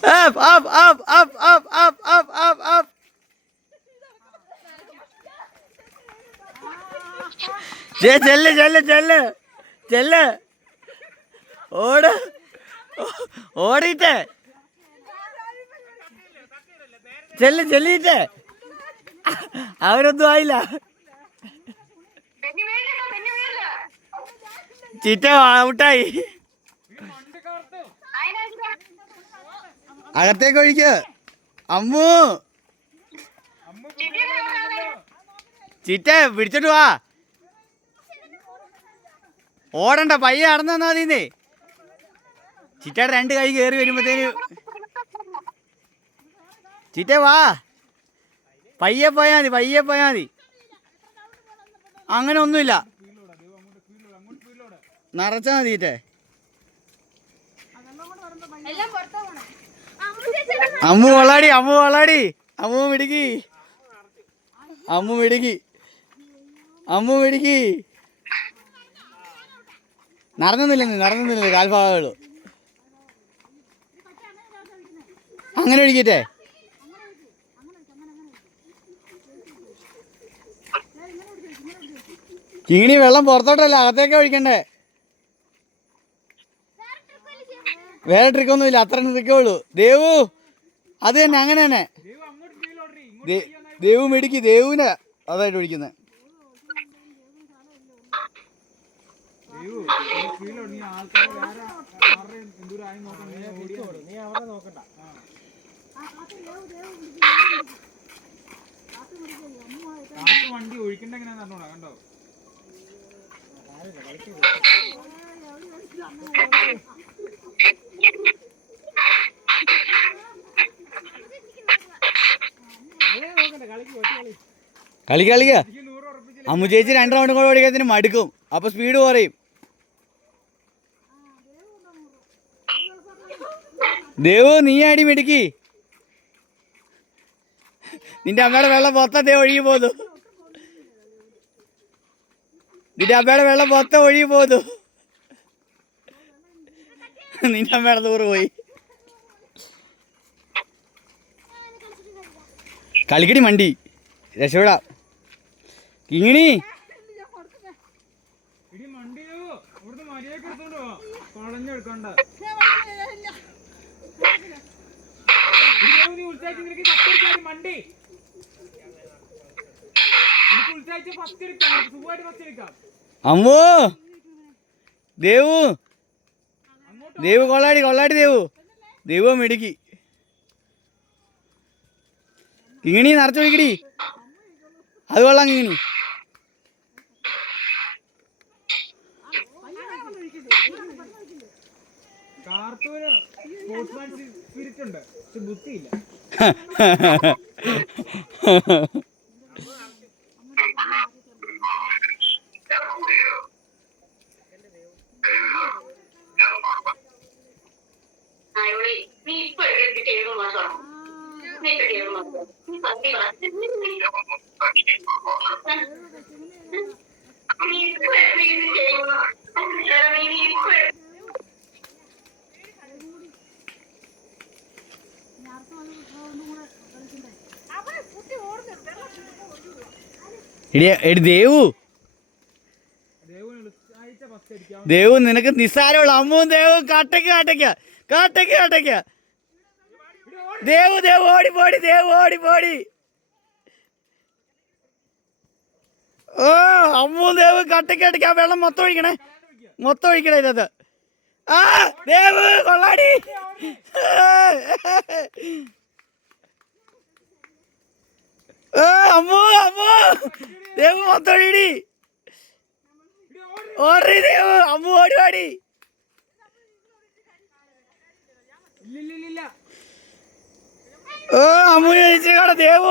Up, up, up, up, up, up, up, up, up. ചെ- ചെല്ല് ചെല്ല് ചെല്ല്. ചെല്ല്. ഓട്. ഓടിയിട്ടേ ചെല്ല് ചെല്ലിയിട്ടേ അവരൊന്നും ആയില്ല. ചിറ്റ ഔട്ടായി. അകത്തേക്ക് ഒഴിക്ക്. അമ്മു. ചിറ്റേ പിടിച്ചിട്ട് വാ. ഓടണ്ട പയ്യെ നടന്നു തന്നാ മതി ചിറ്റയുടെ രണ്ട് കൈ കയറി വരുമ്പോഴത്തേന് ചിറ്റ വാ. പയ്യെ പോയാ മതി പയ്യെ പോയാ മതി. അങ്ങനെ ഒന്നുമില്ല. നിറച്ചാ മതി ചിറ്റേ. അമ്മു വളാടി അമ്മു വളാടി. അമ്മു മിടുക്കി. അമ്മു മിടുക്കി. അമ്മു മിടുക്കി. നീ നടന്നില്ല കാൽഭാഗങ്ങൾ. അങ്ങനെ ഒഴിക്കട്ടെ കിങ്ങിണി വെള്ളം പുറത്തോട്ടല്ല അകത്തേക്കാ ഒഴിക്കണ്ടേ? വേറെ ട്രിക്കൊന്നുമില്ല അത്ര ട്രിക്കേ ഉള്ളൂ. ദേവു അത് തന്നെ അങ്ങനെ തന്നെ. ദേവു മേടിക്ക് ദേവുവിനെ അതായിട്ട് ഒഴിക്കുന്നത് വണ്ടി ഒഴിക്കണ്ട കണ്ടോ കളി കളിക്ക. അമ്മു ചേച്ചി രണ്ട് റൗണ്ടും കൂടെ ഓടിക്കുന്നതിന് മടുക്കും. അപ്പൊ സ്പീഡ് കുറയും. ദേവു നീ അടി മിടുക്കി. നിന്റെ അമ്മയുടെ വെള്ളം മൊത്തം ദേ ഒഴുകി പോന്നു. നിന്റെ അമ്മയുടെ വെള്ളം മൊത്തം ഒഴുകി പോന്നു. നിന്റെ അമ്മയുടെ ദൂറ് പോയി. കളിക്കടി മണ്ടി. രക്ഷപ്പെടാ. കിങ്ങിണി. അമ്മോ. ദേവു. ദേവു കൊള്ളാടി കൊള്ളാടി ദേവു. ദേവോ മിടുക്കി കിങ്ങിണി നിറച്ചു വിളിക്കടി അത് കൊള്ളാം കിങ്ങിണി. സ്പിരിറ്റ് ഉണ്ട്. ബുദ്ധിയില്ല. എടി ദേവു. ദേവു നിനക്ക് നിസ്സാരമുള്ള അമ്മുവും ദേവും. കാട്ടയ്ക്ക് കാട്ടയ്ക്ക. കാട്ടയ്ക്ക് കാട്ടയ്ക്ക. ദേവു ദേവു ഓടി പോടി ദേവു ഓടി പോടി. ഓ അമ്മൂ ദേവ് കട്ടയ്ക്ക് അടിക്ക ആ വെള്ളം മൊത്തം ഒഴിക്കണേ. മൊത്തം ഒഴിക്കണേ ഇതിനകത്ത്. ആ ദേവ് കൊള്ളാടി. ഏ, അമ്മൂ അമ്മു. ദേവ് മൊത്തം ഒഴിയടി. ഓടി ദേവ് അമ്മു ഓടി ഓടി അമ്മു আমি এই জায়গাটা দেবো